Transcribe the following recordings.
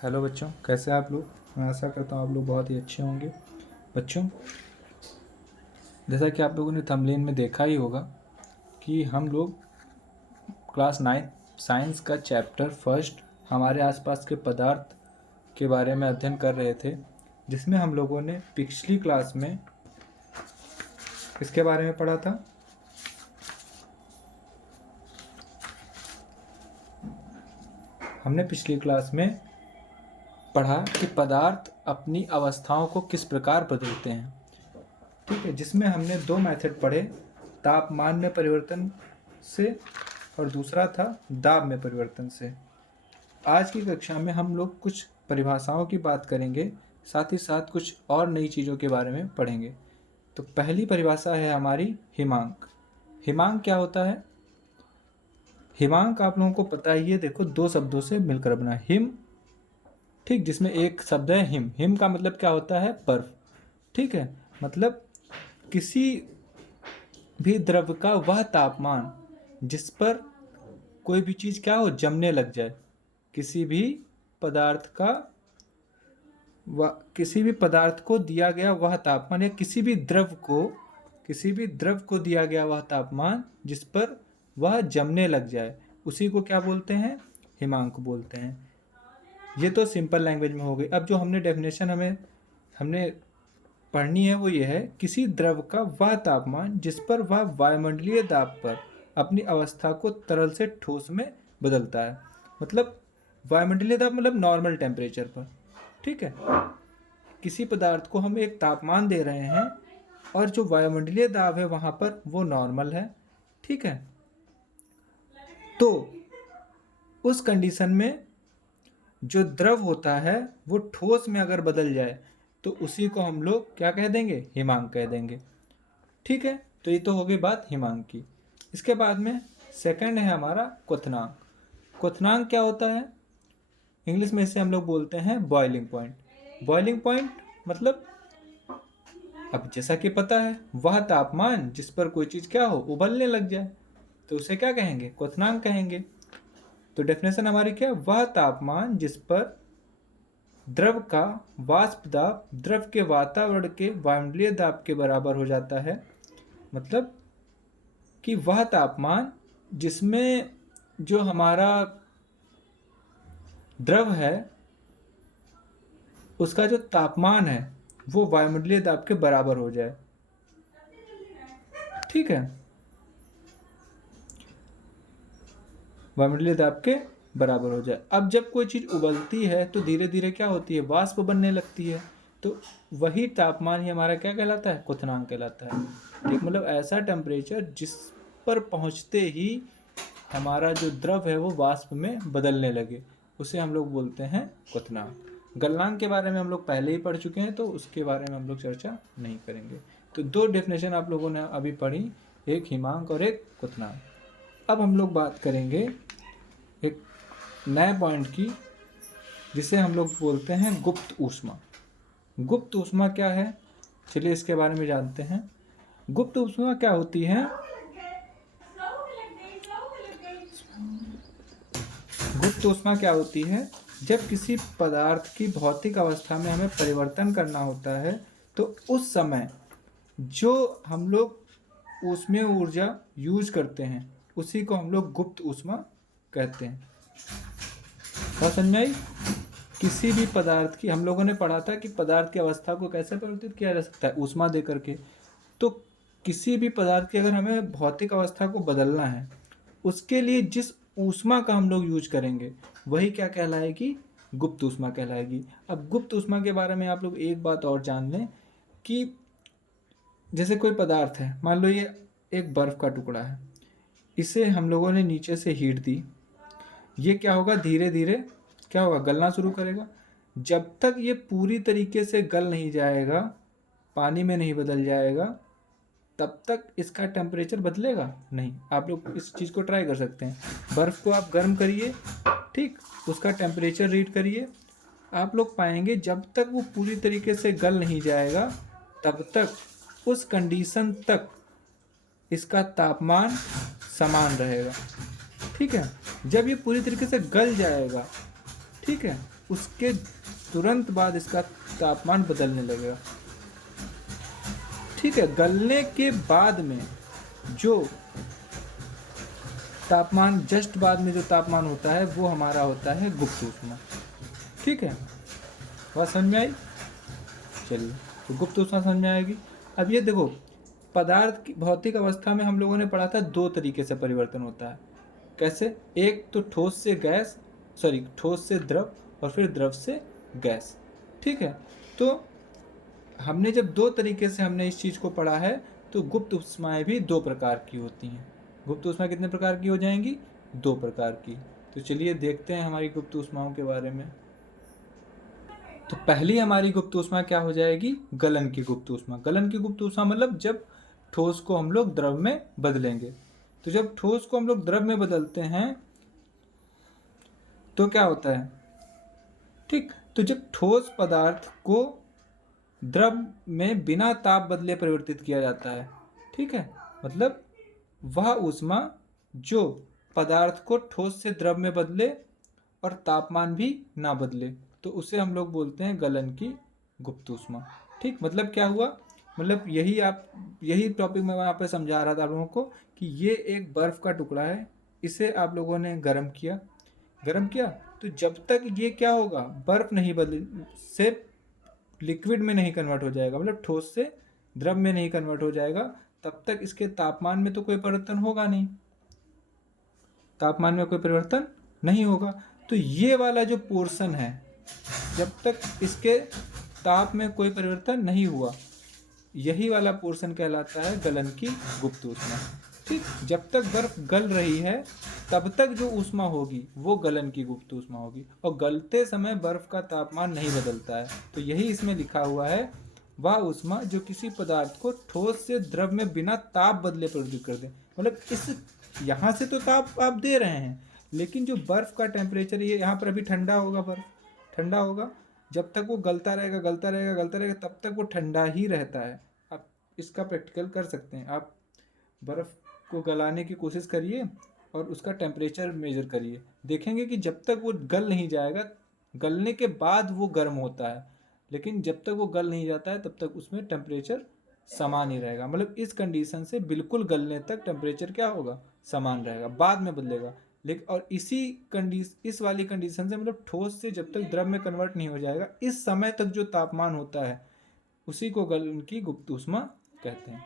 Hello बच्चों, कैसे हैं आप लोग। मैं आशा करता हूँ आप लोग बहुत ही अच्छे होंगे। बच्चों, जैसा कि आप लोगों ने थंबनेल में देखा ही होगा कि हम लोग क्लास 9 साइंस का चैप्टर फर्स्ट हमारे आसपास के पदार्थ के बारे में अध्ययन कर रहे थे, जिसमें हम लोगों ने पिछली क्लास में किसके बारे में पढ़ा था। हमने पिछली क्लास में पढ़ा कि पदार्थ अपनी अवस्थाओं को किस प्रकार बदलते हैं। ठीक है, जिसमें हमने दो मेथड पढ़े, तापमान में परिवर्तन से और दूसरा था दाब में परिवर्तन से। आज की कक्षा में हम लोग कुछ परिभाषाओं की बात करेंगे, साथ ही साथ कुछ और नई चीज़ों के बारे में पढ़ेंगे। तो पहली परिभाषा है हमारी हिमांक। हिमांक क्या होता है? हिमांक आप लोगों को पता ही है, देखो दो शब्दों से मिलकर बना हिम, ठीक, जिसमें एक शब्द है हिम। हिम का मतलब क्या होता है? बर्फ। ठीक है, मतलब किसी भी द्रव का वह तापमान जिस पर कोई भी चीज़ क्या हो, जमने लग जाए। किसी भी पदार्थ का किसी भी पदार्थ को दिया गया वह तापमान, या किसी भी द्रव को दिया गया वह तापमान जिस पर वह जमने लग जाए, उसी को क्या बोलते हैं? हिमांक बोलते हैं। ये तो सिंपल लैंग्वेज में हो गई। अब जो हमने डेफिनेशन हमने पढ़नी है वो ये है, किसी द्रव का वह तापमान जिस पर वह वायुमंडलीय दाब पर अपनी अवस्था को तरल से ठोस में बदलता है। मतलब वायुमंडलीय दाब मतलब नॉर्मल टेम्परेचर पर। ठीक है, किसी पदार्थ को हम एक तापमान दे रहे हैं और जो वायुमंडलीय दाब है वहाँ पर वो नॉर्मल है। ठीक है, तो उस कंडीशन में जो द्रव होता है वो ठोस में अगर बदल जाए तो उसी को हम लोग क्या कह देंगे? हिमांक कह देंगे। ठीक है, तो ये तो हो गई बात हिमांक की। इसके बाद में सेकंड है हमारा क्वथनांक। क्वथनांक क्या होता है? इंग्लिश में इसे हम लोग बोलते हैं बॉइलिंग पॉइंट। बॉइलिंग पॉइंट मतलब, अब जैसा कि पता है, वह तापमान जिस पर कोई चीज़ क्या हो, उबलने लग जाए, तो उसे क्या कहेंगे? क्वथनांक कहेंगे। तो डेफिनेशन हमारी क्या? वह तापमान जिस पर द्रव का वाष्प दाब द्रव के वातावरण के वायुमंडलीय दाब के बराबर हो जाता है। मतलब कि वह तापमान जिसमें जो हमारा द्रव है उसका जो तापमान है वो वायुमंडलीय दाब के बराबर हो जाए। ठीक है, वायुमंडलीय दाब के बराबर हो जाए। अब जब कोई चीज़ उबलती है तो धीरे धीरे क्या होती है? वाष्प बनने लगती है। तो वही तापमान ही हमारा क्या कहलाता है? क्वथनांक कहलाता है। ठीक, मतलब ऐसा टेम्परेचर जिस पर पहुंचते ही हमारा जो द्रव है वो वाष्प में बदलने लगे, उसे हम लोग बोलते हैं क्वथनांक। गलनांक के बारे में हम लोग पहले ही पढ़ चुके हैं, तो उसके बारे में हम लोग चर्चा नहीं करेंगे। तो दो डेफिनेशन आप लोगों ने अभी पढ़ी, एक हिमांक और एक क्वथनांक। अब हम लोग बात करेंगे एक नए पॉइंट की, जिसे हम लोग बोलते हैं गुप्त ऊष्मा। गुप्त ऊष्मा क्या है? चलिए इसके बारे में जानते हैं। गुप्त ऊष्मा क्या होती है? गुप्त ऊष्मा क्या होती है? जब किसी पदार्थ की भौतिक अवस्था में हमें परिवर्तन करना होता है तो उस समय जो हम लोग ऊष्मीय ऊर्जा यूज करते हैं उसी को हम लोग गुप्त ऊष्मा कहते हैं। बात समझ आई? किसी भी पदार्थ की, हम लोगों ने पढ़ा था कि पदार्थ की अवस्था को कैसे परिवर्तित किया जा सकता है? ऊष्मा दे करके। तो किसी भी पदार्थ की अगर हमें भौतिक अवस्था को बदलना है, उसके लिए जिस ऊष्मा का हम लोग यूज करेंगे वही क्या कहलाएगी? गुप्त ऊष्मा कहलाएगी। अब गुप्त ऊष्मा के बारे में आप लोग एक बात और जान लें कि जैसे कोई पदार्थ है, मान लो ये एक बर्फ का टुकड़ा है, इसे हम लोगों ने नीचे से हीट दी, ये क्या होगा? धीरे धीरे क्या होगा? गलना शुरू करेगा। जब तक ये पूरी तरीके से गल नहीं जाएगा, पानी में नहीं बदल जाएगा, तब तक इसका टेम्परेचर बदलेगा नहीं। आप लोग इस चीज़ को ट्राई कर सकते हैं। बर्फ़ को आप गर्म करिए, ठीक, उसका टेम्परेचर रीड करिए, आप लोग पाएंगे जब तक वो पूरी तरीके से गल नहीं जाएगा तब तक उस कंडीशन तक इसका तापमान समान रहेगा। ठीक है, जब ये पूरी तरीके से गल जाएगा, ठीक है, उसके तुरंत बाद इसका तापमान बदलने लगेगा। ठीक है, गलने के बाद में जो तापमान, जस्ट बाद में जो तापमान होता है वो हमारा होता है गुप्त ऊष्मा। ठीक है, बात समझ में आई? चलिए, तो गुप्त ऊष्मा समझ में आएगी। अब ये देखो, पदार्थ की भौतिक अवस्था में हम लोगों ने पढ़ा था 2 तरीके से परिवर्तन होता है। कैसे? एक तो ठोस से गैस, ठोस से द्रव, और फिर द्रव से गैस। ठीक है, तो हमने जब 2 तरीके से हमने इस चीज़ को पढ़ा है, तो गुप्त ऊष्माएं भी 2 प्रकार की होती हैं। गुप्त ऊष्मा कितने प्रकार की हो जाएंगी? 2 प्रकार की। तो चलिए देखते हैं हमारी गुप्त ऊष्माओं के बारे में। तो पहली हमारी गुप्त ऊष्मा क्या हो जाएगी? गलन की गुप्त ऊष्मा। गलन की गुप्त ऊष्मा मतलब जब ठोस को हम लोग द्रव में बदलेंगे। तो जब ठोस को हम लोग द्रव में बदलते हैं तो क्या होता है? ठीक, तो जब ठोस पदार्थ को द्रव में बिना ताप बदले परिवर्तित किया जाता है, ठीक है, मतलब वह ऊष्मा जो पदार्थ को ठोस से द्रव में बदले और तापमान भी ना बदले, तो उसे हम लोग बोलते हैं गलन की गुप्त ऊष्मा। ठीक, मतलब क्या हुआ? मतलब यही टॉपिक मैं वहाँ पे समझा रहा था आप लोगों को कि ये एक बर्फ़ का टुकड़ा है, इसे आप लोगों ने गर्म किया, तो जब तक ये क्या होगा, बर्फ़ नहीं बदल से लिक्विड में नहीं कन्वर्ट हो जाएगा, मतलब ठोस से द्रव में नहीं कन्वर्ट हो जाएगा, तब तक इसके तापमान में तो कोई परिवर्तन होगा नहीं, तापमान में कोई परिवर्तन नहीं होगा। तो ये वाला जो पोर्शन है, जब तक इसके ताप में कोई परिवर्तन नहीं हुआ, यही वाला पोर्शन कहलाता है गलन की गुप्त ऊष्मा। ठीक, जब तक बर्फ गल रही है तब तक जो ऊष्मा होगी वो गलन की गुप्त ऊष्मा होगी, और गलते समय बर्फ का तापमान नहीं बदलता है। तो यही इसमें लिखा हुआ है, वह ऊष्मा जो किसी पदार्थ को ठोस से द्रव में बिना ताप बदले प्रवृत्त कर दे। मतलब इस यहाँ से तो ताप आप दे रहे हैं, लेकिन जो बर्फ़ का टेम्परेचर, ये यहाँ पर अभी ठंडा होगा, बर्फ़ ठंडा होगा, जब तक वो गलता रहेगा तब तक वो ठंडा ही रहता है। आप इसका प्रैक्टिकल कर सकते हैं, आप बर्फ़ को गलाने की कोशिश करिए और उसका टेम्परेचर मेज़र करिए, देखेंगे कि जब तक वो गल नहीं जाएगा, गलने के बाद वो गर्म होता है, लेकिन जब तक वो गल नहीं जाता है तब तक उसमें टेम्परेचर समान ही रहेगा। मतलब इस कंडीशन से बिल्कुल गलने तक टेम्परेचर क्या होगा, समान रहेगा, बाद में बदलेगा। लेकिन और इस वाली कंडीशन से, मतलब ठोस से जब तक द्रव में कन्वर्ट नहीं हो जाएगा, इस समय तक जो तापमान होता है उसी को गलन की गुप्त ऊष्मा कहते हैं।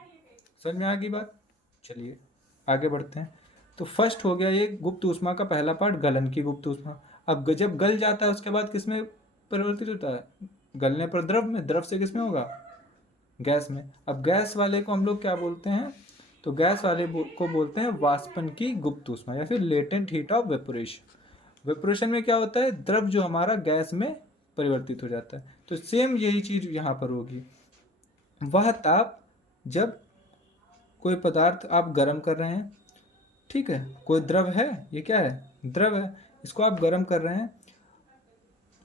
समझ में आ गई बात? चलिए आगे बढ़ते हैं। तो फर्स्ट हो गया ये गुप्त ऊष्मा का पहला पार्ट, गलन की गुप्त ऊष्मा। अब जब गल जाता है उसके बाद किस में परिवर्तित होता है? गलने पर द्रव में, द्रव से किस में होगा? गैस में। अब गैस वाले को हम लोग क्या बोलते हैं? तो गैस वाले को बोलते हैं वाष्पन की गुप्त ऊष्मा, या फिर latent heat of evaporation. Evaporation में क्या होता है? द्रव जो हमारा गैस में परिवर्तित हो जाता है। तो सेम यही चीज़ यहाँ पर होगी। वह ताप जब कोई पदार्थ आप गर्म कर रहे हैं, ठीक है, कोई द्रव है, ये क्या है? द्रव है, इसको आप गर्म कर रहे हैं,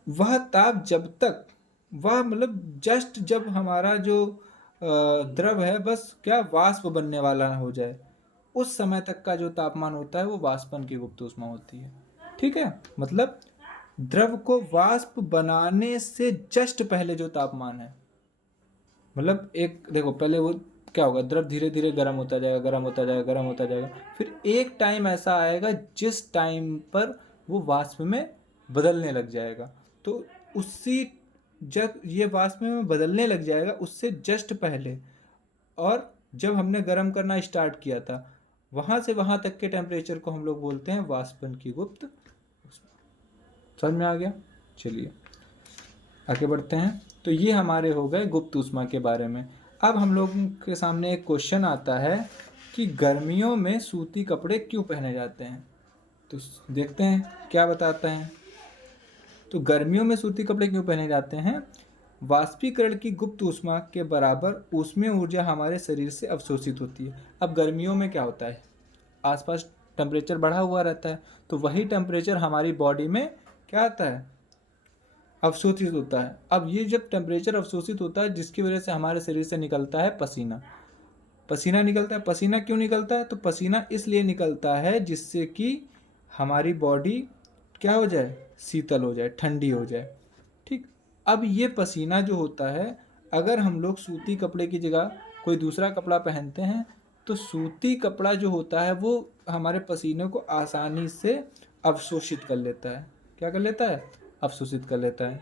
वह ताप जब तक, वह मतलब जस्ट जब हमारा जो द्रव है बस क्या वाष्प बनने वाला हो जाए, उस समय तक का जो तापमान होता है वो वाष्पन की गुप्त ऊष्मा होती है। ठीक है, मतलब द्रव को वाष्प बनाने से जस्ट पहले जो तापमान है, मतलब एक देखो, पहले वो क्या होगा, द्रव धीरे धीरे गर्म होता जाएगा, फिर एक टाइम ऐसा आएगा जिस टाइम पर वो वाष्प में बदलने लग जाएगा। तो उसी जब ये वाष्प में बदलने लग जाएगा उससे जस्ट पहले, और जब हमने गर्म करना स्टार्ट किया था, वहाँ से वहाँ तक के टेम्परेचर को हम लोग बोलते हैं वाष्पन की गुप्त ऊष्मा। समझ में आ गया? चलिए आगे बढ़ते हैं। तो ये हमारे हो गए गुप्त ऊष्मा के बारे में। अब हम लोगों के सामने एक क्वेश्चन आता है कि गर्मियों में सूती कपड़े क्यों पहने जाते हैं? तो देखते हैं क्या बताता है। तो गर्मियों में सूती कपड़े क्यों पहने जाते हैं? वाष्पीकरण की गुप्त ऊष्मा के बराबर ऊष्मीय ऊर्जा हमारे शरीर से अवशोषित होती है। अब गर्मियों में क्या होता है, आसपास टेम्परेचर बढ़ा हुआ रहता है, तो वही टेम्परेचर हमारी बॉडी में क्या आता है, अवशोषित होता है। अब ये जब टेम्परेचर अवशोषित होता है, जिसकी वजह से हमारे शरीर से निकलता है पसीना निकलता है। पसीना क्यों निकलता है? तो पसीना इसलिए निकलता है जिससे कि हमारी बॉडी क्या हो जाए, शीतल हो जाए, ठंडी हो जाए। अब ये पसीना जो होता है, अगर हम लोग सूती कपड़े की जगह कोई दूसरा कपड़ा पहनते हैं तो सूती कपड़ा जो होता है वो हमारे पसीने को आसानी से अवशोषित कर लेता है। क्या कर लेता है? अवशोषित कर लेता है।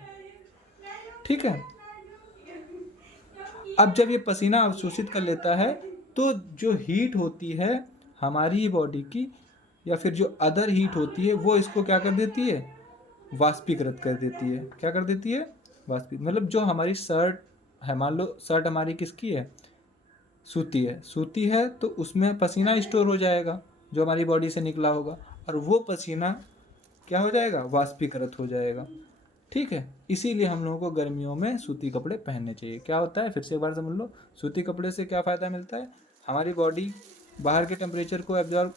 ठीक है। अब जब ये पसीना अवशोषित कर लेता है तो जो हीट होती है हमारी बॉडी की या फिर जो अदर हीट होती है वो इसको क्या कर देती है? वाष्पीकृत कर देती है। क्या कर देती है? मतलब जो हमारी शर्ट है, मान लो शर्ट हमारी किसकी है? सूती है। सूती है तो उसमें पसीना स्टोर हो जाएगा जो हमारी बॉडी से निकला होगा, और वो पसीना क्या हो जाएगा? वाष्पीकृत हो जाएगा। ठीक है। इसीलिए हम लोगों को गर्मियों में सूती कपड़े पहनने चाहिए। क्या होता है, फिर से एक बार समझ लो, सूती कपड़े से क्या फ़ायदा मिलता है? हमारी बॉडी बाहर के टेम्परेचर को एब्जॉर्ब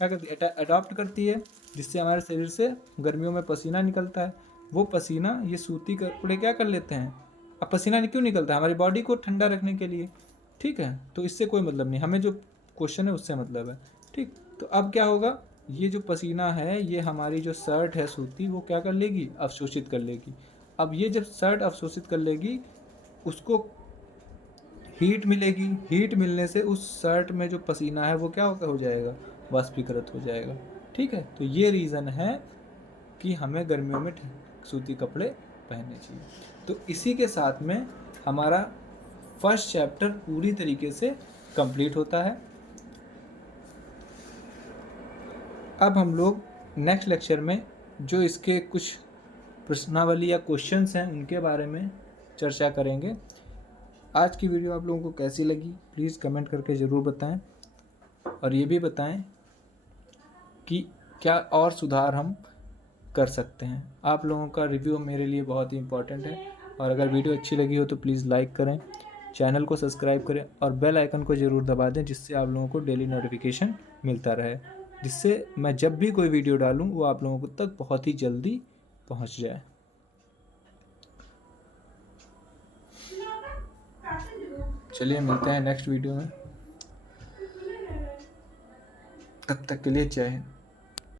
क्या करती है? अडॉप्ट करती है, जिससे हमारे शरीर से गर्मियों में पसीना निकलता है। वो पसीना ये सूती कपड़े क्या कर लेते हैं? अब पसीना क्यों निकलता है? हमारी बॉडी को ठंडा रखने के लिए। ठीक है। तो इससे कोई मतलब नहीं, हमें जो क्वेश्चन है उससे मतलब है। ठीक। तो अब क्या होगा, ये जो पसीना है ये हमारी जो शर्ट है सूती वो क्या कर लेगी? अवशोषित कर लेगी। अब ये जब शर्ट अवशोषित कर लेगी उसको हीट मिलेगी। हीट मिलने से उस शर्ट में जो पसीना है वो क्या हो जाएगा? वाष्पीकृत हो जाएगा। ठीक है। तो ये रीज़न है कि हमें गर्मियों में सूती कपड़े पहनने चाहिए। तो इसी के साथ में हमारा फर्स्ट चैप्टर पूरी तरीके से कंप्लीट होता है। अब हम लोग नेक्स्ट लेक्चर में जो इसके कुछ प्रश्नावली या क्वेश्चंस हैं उनके बारे में चर्चा करेंगे। आज की वीडियो आप लोगों को कैसी लगी प्लीज़ कमेंट करके ज़रूर बताएं, और ये भी बताएं कि क्या और सुधार हम कर सकते हैं। आप लोगों का रिव्यू मेरे लिए बहुत ही इम्पोर्टेंट है, और अगर वीडियो अच्छी लगी हो तो प्लीज़ लाइक करें, चैनल को सब्सक्राइब करें और बेल आइकन को ज़रूर दबा दें, जिससे आप लोगों को डेली नोटिफिकेशन मिलता रहे, जिससे मैं जब भी कोई वीडियो डालूं वो आप लोगों तक बहुत ही जल्दी पहुंच जाए। चलिए मिलते हैं नेक्स्ट वीडियो में, तब तक के लिए जय हिंद।